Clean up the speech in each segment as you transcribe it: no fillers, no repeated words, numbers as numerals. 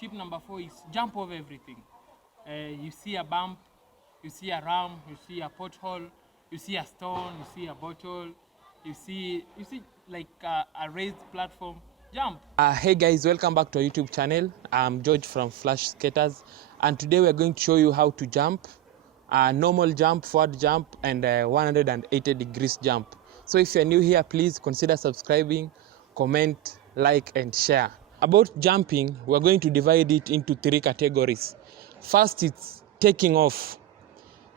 Tip number 4 is jump over everything. You see a bump, you see a ram, you see a pothole, you see a stone, you see a bottle, you see like a raised platform. Jump. Hey guys, welcome back to our YouTube channel. I'm George from Flashskaters, and today we're going to show you how to jump, normal jump, forward jump, and 180 degrees jump. So if you're new here, please consider subscribing, comment, like, and share. About jumping, we're going to divide it into 3 categories. First, it's taking off.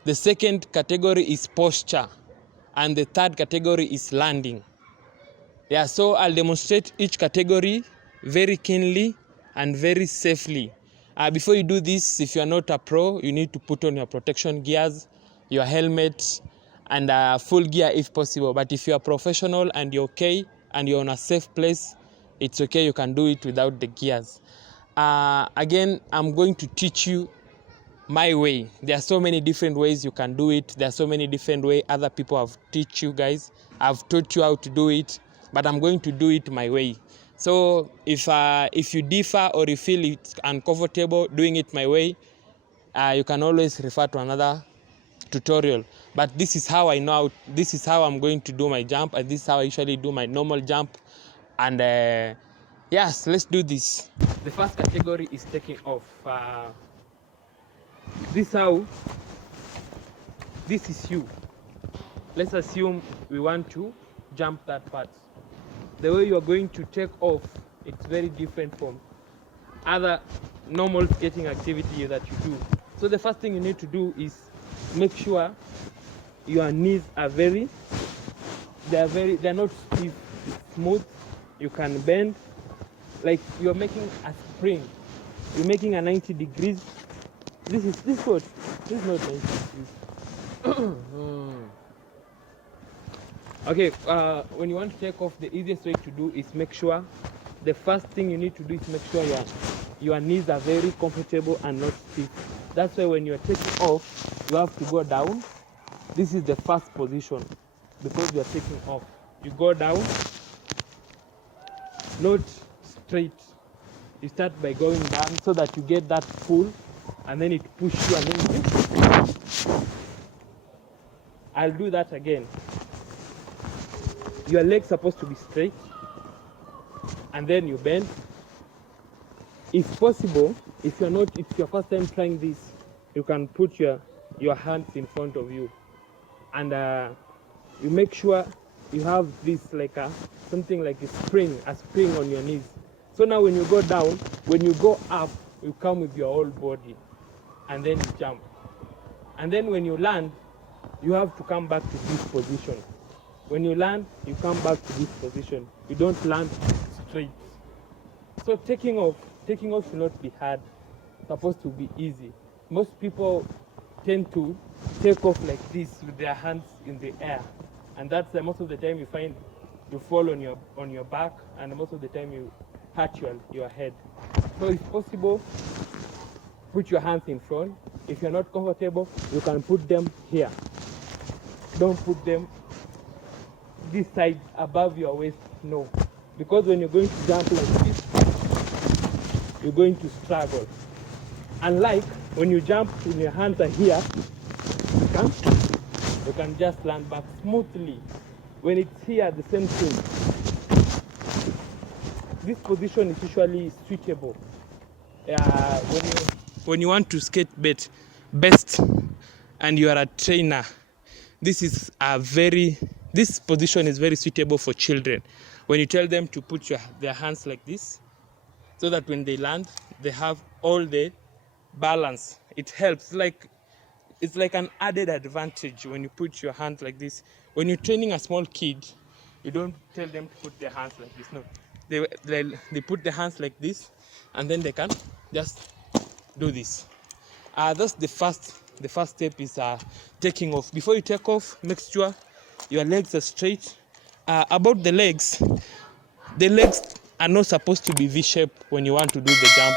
The second category is posture, and the third category is landing. Yeah, so I'll demonstrate each category very keenly and very safely. Before you do this, if you are not a pro, you need to put on your protection gears, your helmet, and full gear if possible. But if you are professional and you're okay and you're in a safe place, it's okay, you can do it without the gears. Again, I'm going to teach you my way. There are so many different ways you can do it. There are so many different ways other people have taught you guys. I've taught you how to do it, but I'm going to do it my way. So if you differ or you feel it's uncomfortable doing it my way, you can always refer to another tutorial. But this is how I know this is how I'm going to do my jump, and this is how I usually do my normal jump. And yes, let's do this. The first category is taking off. This is you. Let's assume we want to jump that part. The way you are going to take off, it's very different from other normal skating activity that you do. So the first thing you need to do is make sure your knees are they're not stiff, smooth. You can bend, like you're making a spring. You're making a 90 degrees. This is not 90 degrees. Okay, when you want to take off, the easiest way to do is make sure, the first thing you need to do is make sure your knees are very comfortable and not stiff. That's why when you're taking off, you have to go down. This is the first position, because you're taking off. You go down, not straight. You start by going down so that you get that pull, and then it pushes you, and then I'll do that again. Your legs supposed to be straight, and then you bend. If possible, if it's your first time trying this, you can put your hands in front of you, and you make sure you have this like something like a spring on your knees. So now when you go down, when you go up, you come with your whole body, and then you jump. And then when you land, you have to come back to this position. When you land, you come back to this position. You don't land straight. So taking off should not be hard. It's supposed to be easy. Most people tend to take off like this with their hands in the air, and that's most of the time you find you fall on your back, and most of the time you hurt your head. So if possible, put your hands in front. If you're not comfortable, you can put them here. Don't put them this side above your waist, no. Because when you're going to jump like this, you're going to struggle. Unlike when you jump and your hands are here, you can just land back smoothly. When it's here, the same thing. This position is usually suitable when you want to skate best and you are a trainer. This position is very suitable for children. When you tell them to put their hands like this, so that when they land, they have all the balance. It helps. It's like an added advantage when you put your hands like this. When you're training a small kid, you don't tell them to put their hands like this. No, they put their hands like this, and then they can just do this. That's the first step is taking off. Before you take off, make sure your legs are straight. About the legs are not supposed to be V-shaped when you want to do the jump.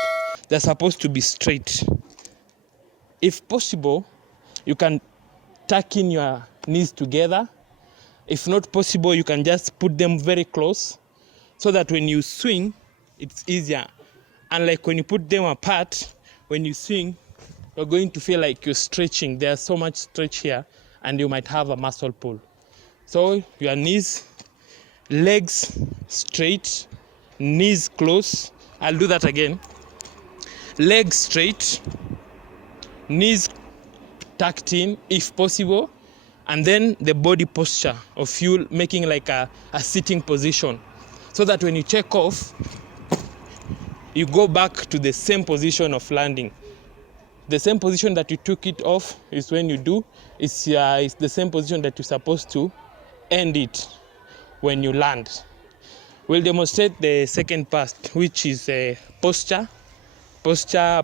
They're supposed to be straight. If possible, you can tuck in your knees together. If not possible, you can just put them very close, so that when you swing, it's easier. And like when you put them apart, when you swing, you're going to feel like you're stretching. There's so much stretch here, and you might have a muscle pull. So your knees, legs straight, knees close. I'll do that again. Legs straight, knees tucked in if possible, and then the body posture of you making like a sitting position, so that when you take off, you go back to the same position of landing. The same position that you took it off is when you do, it's the same position that you're supposed to end it when you land. We'll demonstrate the second part, which is posture. Posture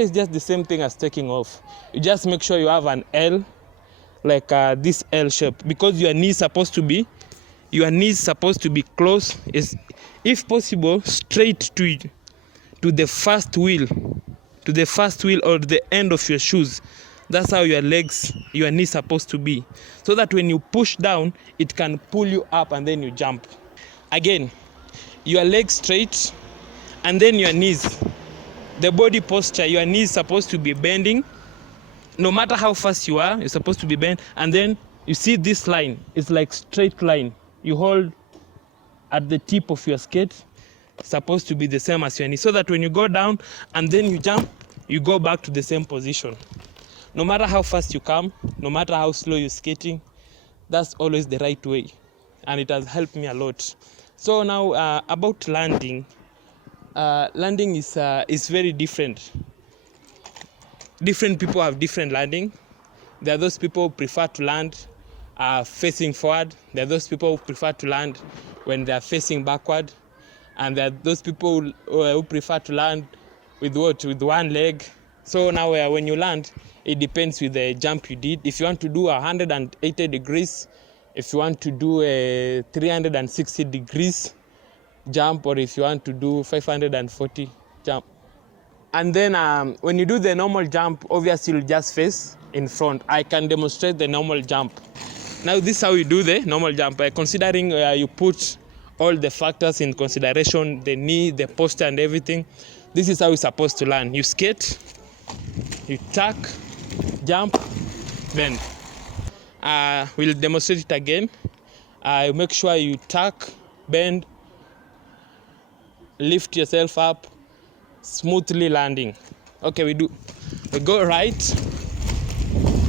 is just the same thing as taking off. You just make sure you have an L, like this L shape, because your knees supposed to be close, is if possible straight to the first wheel or the end of your shoes. That's how your knees supposed to be, so that when you push down, it can pull you up and then you jump. Again, your legs straight, and then your knees, the body posture, your knees supposed to be bending. No matter how fast you are, you're supposed to be bent. And then you see this line, it's like straight line. You hold at the tip of your skate, supposed to be the same as your knee, so that when you go down and then you jump, you go back to the same position. No matter how fast you come, no matter how slow you're skating, that's always the right way, and it has helped me a lot. So now about landing. Landing is very different. Different people have different landing. There are those people who prefer to land facing forward. There are those people who prefer to land when they are facing backward. And there are those people who prefer to land with one leg. So now when you land, it depends with the jump you did. If you want to do 180 degrees, if you want to do a 360 degrees jump, or if you want to do 540 jump. And then when you do the normal jump, obviously you'll just face in front. I can demonstrate the normal jump. Now this is how you do the normal jump. Considering you put all the factors in consideration, the knee, the posture and everything, this is how you're supposed to land. You skate, you tuck, jump, bend. We'll demonstrate it again. Make sure you tuck, bend, lift yourself up, smoothly landing. Okay, we go right,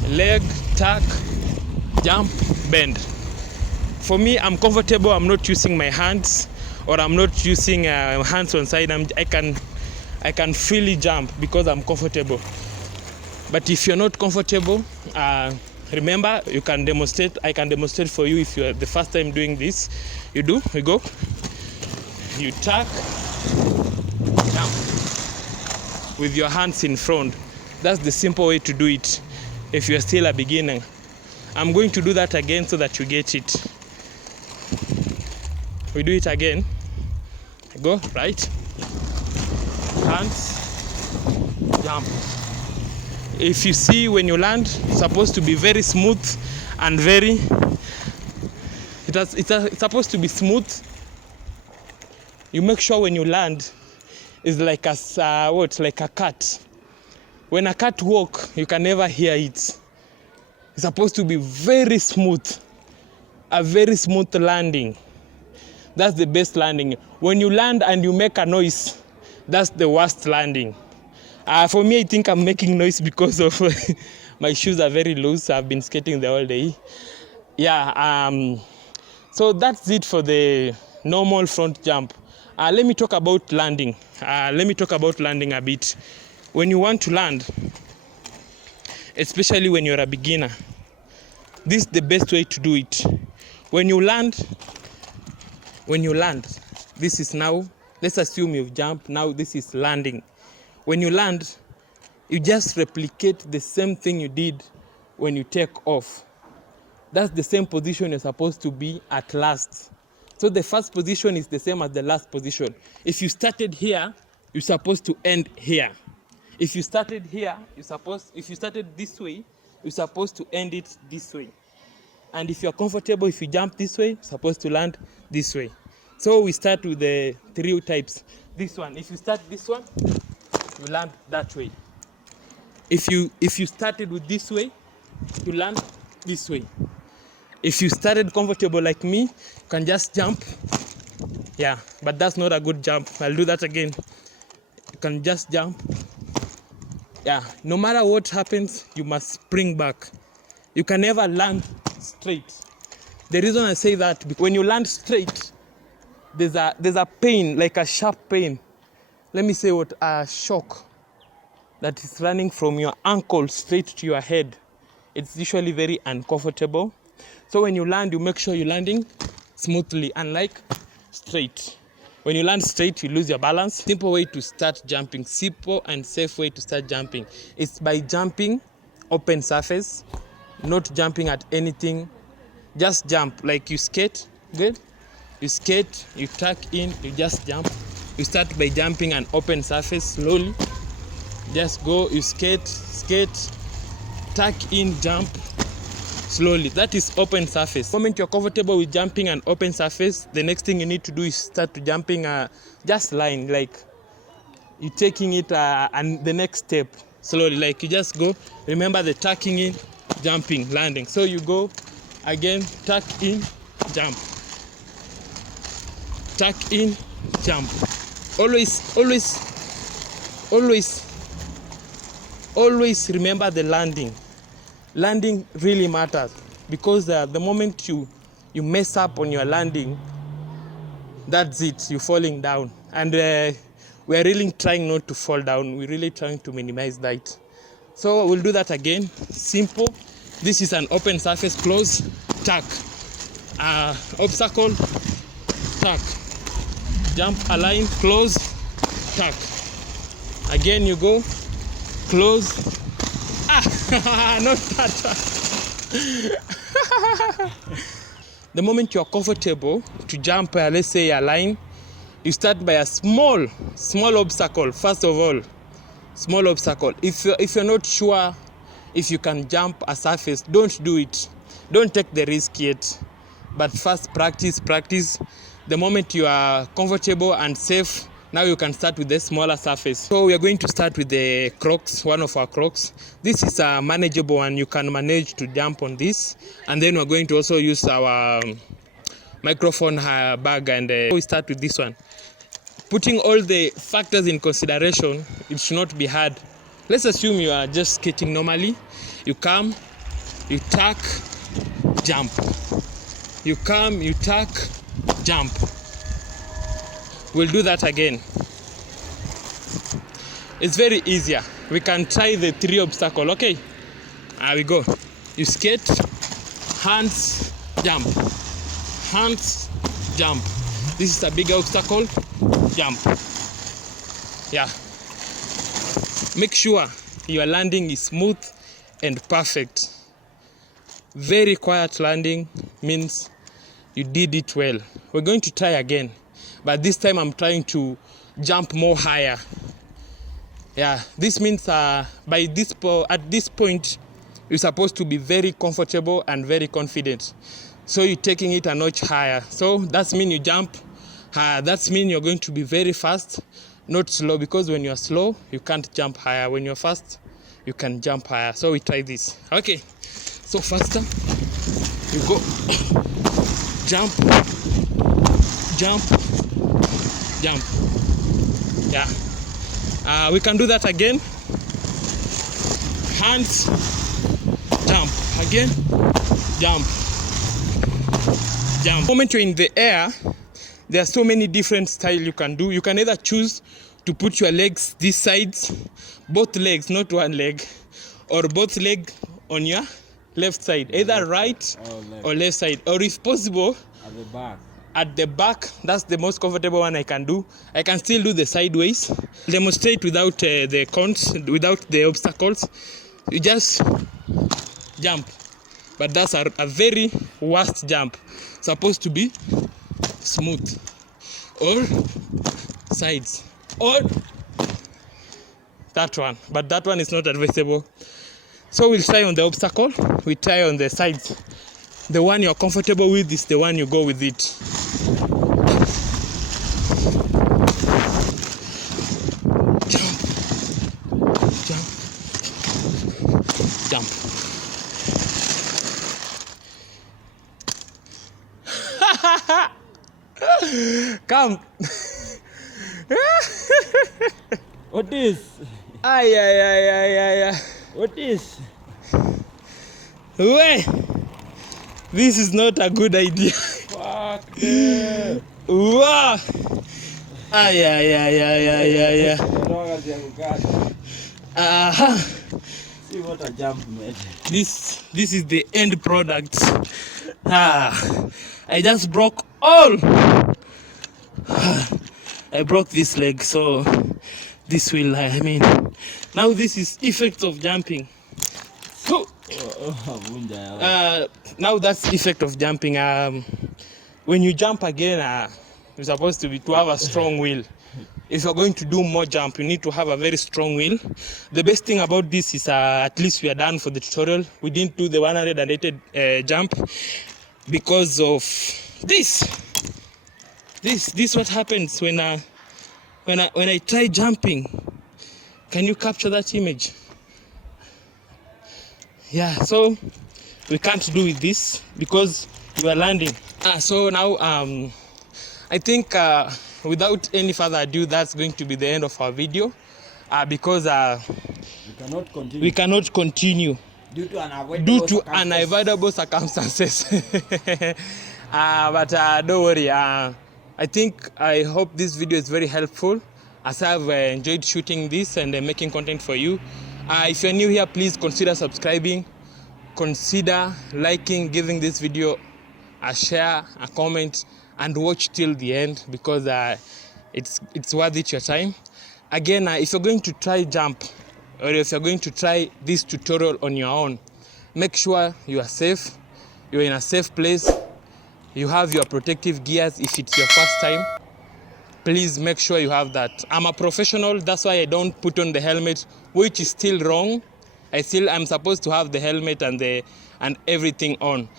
leg, tuck, jump, bend. For me, I'm comfortable. I'm not using my hands, or I'm not using hands on side. I can freely jump because I'm comfortable. But if you're not comfortable, remember, you can demonstrate. I can demonstrate for you if you're the first time doing this. We go. You tuck, jump with your hands in front. That's the simple way to do it if you're still a beginner. I'm going to do that again so that you get it. We do it again. Go right, hands, jump. If you see when you land, it's supposed to be very smooth and it's supposed to be smooth. You make sure when you land, it's like like a cat. When a cat walks, you can never hear it. It's supposed to be very smooth, a very smooth landing. That's the best landing. When you land and you make a noise, that's the worst landing. For me, I think I'm making noise because of my shoes are very loose. I've been skating the whole day. Yeah. So that's it for the normal front jump. Let me talk about landing. A bit. When you want to land, especially when you're a beginner, this is the best way to do it. When you land, this is now, let's assume you've jumped, now this is landing. When you land, you just replicate the same thing you did when you take off. That's the same position you're supposed to be at last. So the first position is the same as the last position. If you started here, you're supposed to end here. If you started here, if you started this way, you're supposed to end it this way. And if you're comfortable, if you jump this way, you're supposed to land this way. So we start with the 3 types. This one, if you start this one, you land that way. If you started with this way, you land this way. If you started comfortable like me, you can just jump. Yeah, but that's not a good jump. I'll do that again. You can just jump. Yeah, no matter what happens, you must spring back. You can never land straight. The reason I say that, because when you land straight, there's a pain, like a sharp pain. Let me say what, a shock that is running from your ankle straight to your head. It's usually very uncomfortable. So when you land, you make sure you're landing smoothly, unlike straight. When you land straight, you lose your balance. Simple way to start jumping, simple and safe way to start jumping, is by jumping open surface, not jumping at anything. Just jump like you skate. Good. You skate, you tuck in, you just jump. You start by jumping an open surface slowly. Just go, you skate, tuck in, jump slowly. That is open surface. The moment you're comfortable with jumping an open surface, the next thing you need to do is start to jumping just line, like you taking it and the next step slowly, like you just go. Remember the tucking in, jumping, landing. So you go again, tuck in, jump, tuck in, jump. Always remember the landing. Landing really matters, because the moment you mess up on your landing, that's it, you're falling down. And we're really trying not to fall down. We're really trying to minimize that. So we'll do that again. Simple. This is an open surface, close, tuck. Obstacle, tuck. Jump, align, close, tuck. Again you go, close. Not that. The moment you're comfortable to jump, let's say a line, you start by a small obstacle. First of all, small obstacle. If you're not sure if you can jump a surface, don't do it. Don't take the risk yet. But first practice. The moment you are comfortable and safe, now you can start with the smaller surface. So we are going to start with the Crocs, one of our Crocs. This is a manageable one. You can manage to jump on this. And then we're going to also use our microphone bag, and we start with this one. Putting all the factors in consideration, it should not be hard. Let's assume you are just skating normally. You come, you tuck, jump. You come, you tuck, jump. We'll do that again. It's very easier. We can try the 3 obstacle. Okay, here we go. You skate, hands, jump, hands, jump. This is a big obstacle, jump. Yeah. Make sure your landing is smooth and perfect. Very quiet landing means you did it well. We're going to try again, but this time I'm trying to jump more higher. Yeah, this means at this point you're supposed to be very comfortable and very confident. So you're taking it a notch higher. So that means you jump. That means you're going to be very fast, not slow, because when you're slow, you can't jump higher. When you're fast, you can jump higher. So we try this. Okay, so faster. You go, jump, jump, jump. Yeah. We can do that again. Hands, jump. Again, jump, jump. The moment you're in the air, there are so many different styles you can do. You can either choose to put your legs this side, both legs, not one leg, or both legs on your left side, either right or left side, or if possible, at the back. At the back. That's the most comfortable one I can do. I can still do the sideways. Demonstrate without the cones, without the obstacles. You just jump. But that's a very worst jump. Supposed to be smooth, or sides, or that one. But that one is not advisable. So we'll try on the obstacle. We try on the sides. The one you're comfortable with is the one you go with it. jump. Come. What is? Ay. What is? Wait. This is not a good idea. Fuck them. Wow. Ay. See what a jump made. This is the end product. I just broke all. I broke this leg, so this will, now this is effect of jumping. So, now that's effect of jumping. When you jump again, you're supposed to have a strong will. If you're going to do more jump, you need to have a very strong will. The best thing about this is at least we are done for the tutorial. We didn't do the 180 jump because of this. This what happens when I try jumping. Can you capture that image? Yeah, so we can't do with this because we are landing. So now I think without any further ado, that's going to be the end of our video because we cannot continue Due to unavoidable circumstances. But don't worry. I hope this video is very helpful as I've enjoyed shooting this and making content for you. If you're new here, please consider subscribing, consider liking, giving this video a share, a comment, and watch till the end because it's worth it your time. Again, if you're going to try jump or if you're going to try this tutorial on your own, make sure you are safe, you're in a safe place, you have your protective gears if it's your first time. Please make sure you have that. I'm a professional, that's why I don't put on the helmet, which is still wrong. I'm supposed to have the helmet and everything on.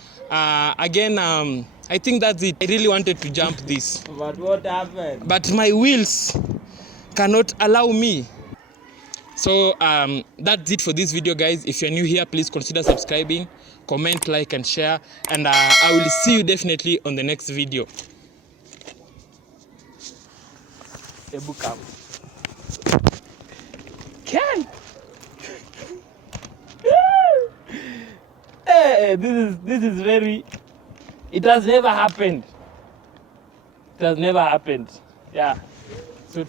Again, I think that's it. I really wanted to jump this. But what happened? But my wheels cannot allow me. So that's it for this video, guys. If you're new here, please consider subscribing, comment, like, and share. And I will see you definitely on the next video. Ken! Hey, this is very... It has never happened. It has never happened. Yeah.